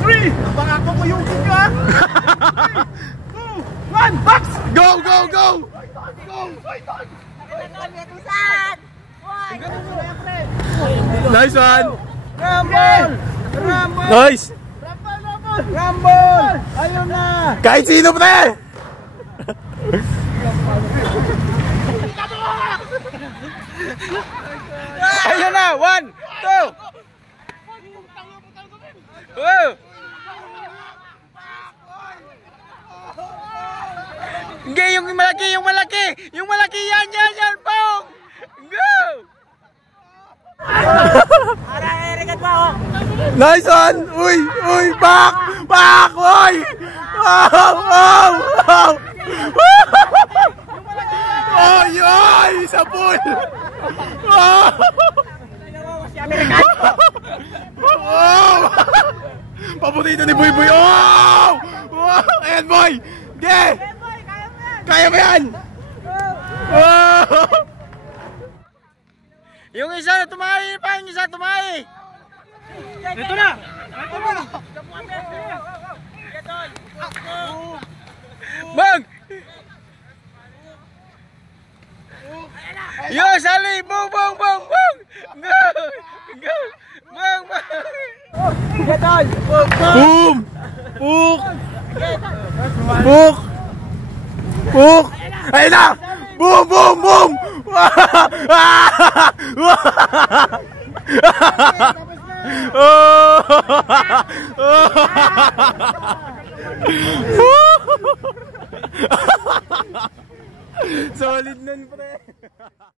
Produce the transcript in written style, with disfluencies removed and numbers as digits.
3. Baka ako kuyugin ka. 3, 2, 1, box! Go, go, go! Nice one! Rumble! Rumble! Nice! Rumble! Ayun na! Kahit sino pre! Ayun na! 1, 2! Wow! Hindi, yung malaki! Yung malaki! Yan! Pong! Go! Nice one! Uy! Back! Uy! Wow! Oy! Sa pool! Paborito ni Boy! Ayan boy! Ge! Kaya mo yan! Yung isa na tumahi pa! Yung isa tumahi! Ito na! Bang! Yo, Sally! Bong! Go! Bang! Boom! Puk! Ayun na! Boom! Solid nun pre!